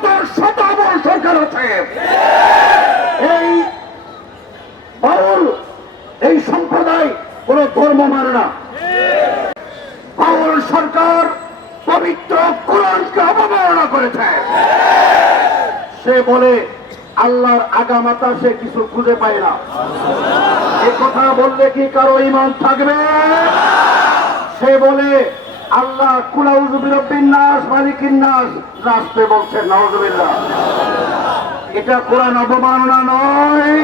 শত শত আওয়ামী সরকার আছে। এই বাউল এই সম্প্রদায় কোন ধর্ম মানে না। বাউল সরকার পবিত্র কোরআনকে অবমাননা করেছে। সে বলে আল্লাহর আগামাতা সে কিছু খুঁজে পায় না। এ কথা বললে কি কারো ঈমান থাকবে? সে বলে আল্লাহ কুল আউযু বিরাব্বিন নাস মালিকিন নাস রাস্তে বলছেন, নাউযুবিল্লাহ। এটা কোরআন অবমাননা নয়।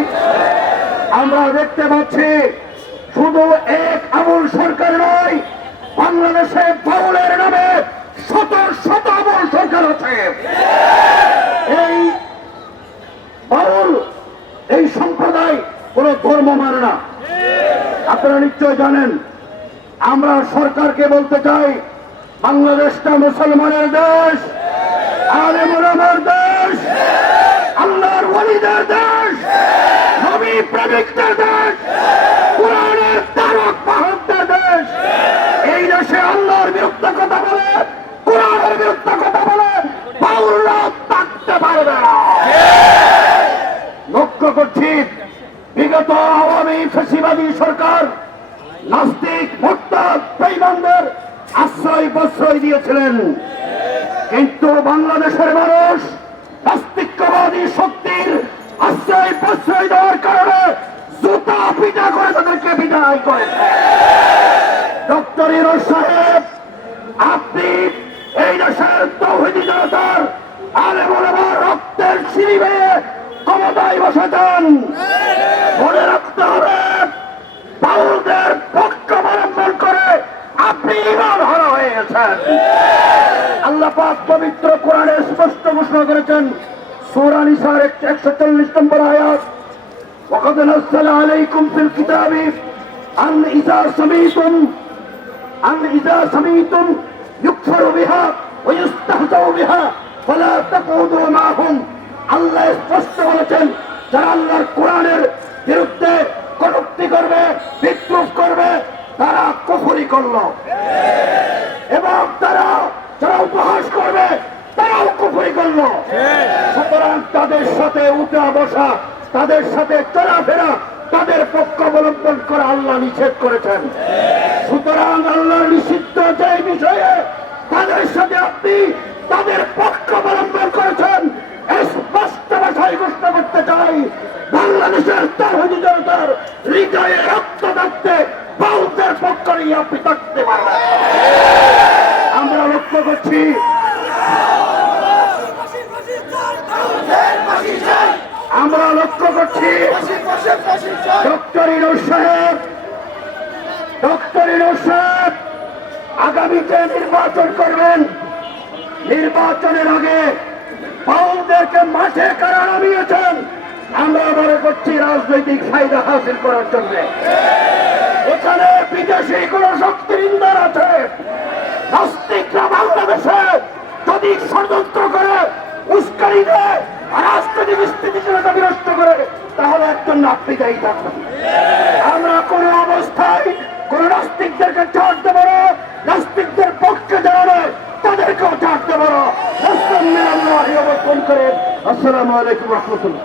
আমরা দেখতে পাচ্ছি শুধু এক আবুল সরকার নয়, বাংলাদেশে বাউলের নামে শত শত আবুল সরকার আছে। এই বাউল এই সম্প্রদায় কোন ধর্ম মানে না। আপনারা নিশ্চয় জানেন। আমরা সরকারকে বলতে চাই, বাংলাদেশটা মুসলমানের দেশ, আলেম ওলামার দেশ, আল্লাহর ওয়ালিদের দেশ, নবী প্রেমিকদের দেশ, কোরআনের তারক বাহকদের দেশ। এই দেশে আল্লাহর বিরুদ্ধে কথা বলে, কোরআনের বিরুদ্ধে কথা বলে বাউলরা থাকতে পারবে না। লক্ষ্য করছি বিগত আওয়ামী ফ্যাসিবাদী সরকার নাস্তিক মুরতাদ বেঈমানদের আশ্রয় প্রশ্রয় দিয়েছিলেন, কিন্তু বাংলাদেশের মানুষ নাস্তিকবাদী শক্তির আশ্রয় প্রশ্রয় দেওয়ার কারণে জুতা পিটা করে তাদেরকে বিদায় করেছে। ডক্টর ইউনূস সাহেব, আপনি এই দেশের তাওহীদি জনতার আলেম ওলামার রক্তের সিঁড়ি বেয়ে ক্ষমতায় বসেছেন। মনে রাখতে হবে, বাউলদের পক্ষ অবলম্বন করে আপনি ঈমান হারা হয়ে গেছেন। আল্লাহ পাক পবিত্র কোরআনে স্পষ্ট ঘোষণা করেছেন, সূরা নিসার 140 নম্বর আয়াত, ওয়াকাদ নাযালা আলাইকুম ফিল কিতাবি আন ইযা সামিতুম ইউকফারু বিহা ওয়া ইস্তাহজাউ বিহা ফালা তাকুদু মাআহুম। আল্লাহ স্পষ্ট বলেছেন, যারা আল্লাহর কোরআনের বিরুদ্ধে কটূক্তি করবে, বিদ্রুপ করবে, তারা কুফরি করলো, এবং তারা যারা উপহাস করবে তারাও কুফরি করলো। সুতরাং তাদের সাথে উঠা বসা, তাদের সাথে চলাফেরা, তাদের পক্ষ অবলম্বন করা আল্লাহ নিষেধ করেছেন। সুতরাং আল্লাহ নিষিদ্ধ যে বিষয়ে তাদের সাথে আপনি তাদের পক্ষ অবলম্বন করেছেন, স্পষ্ট ভাষায় ঘোষণা করতে চাই, বাংলাদেশের তাওহীদি জনতার হৃদয়ে রক্ত থাকতে বাউলদের পক্ষ নিয়ে আপনি থাকতে পারবেন। আমরা লক্ষ্য করছি ডক্টর ইউনূস সাহেব আগামীতে নির্বাচন করবেন। নির্বাচনের আগে বাউলদেরকে মাঠে কারা নামিয়েছেন, আমরা মনে করছি রাজনৈতিক ফায়দা হাসিল করার জন্য। এখানে বিদেশি কোন শক্তির ইন্ধন আছে। নাস্তিকরা বাংলাদেশে যদি ষড়যন্ত্র করে, উস্কানি দেয়, রাজনৈতিক স্থিতিশীলতা বিনষ্ট করে, তাহলে একজন আপনি দায়ী থাকবেন। আমরা কোন অবস্থায় কোন নাস্তিকদেরকে ছাড় দেব না। নাস্তিকদের পক্ষে যারা নয় তাদেরকেও ছাড় দেব না। অবস্থান করে। আসসালামু আলাইকুম ওয়া রাহমাতুল্লাহ।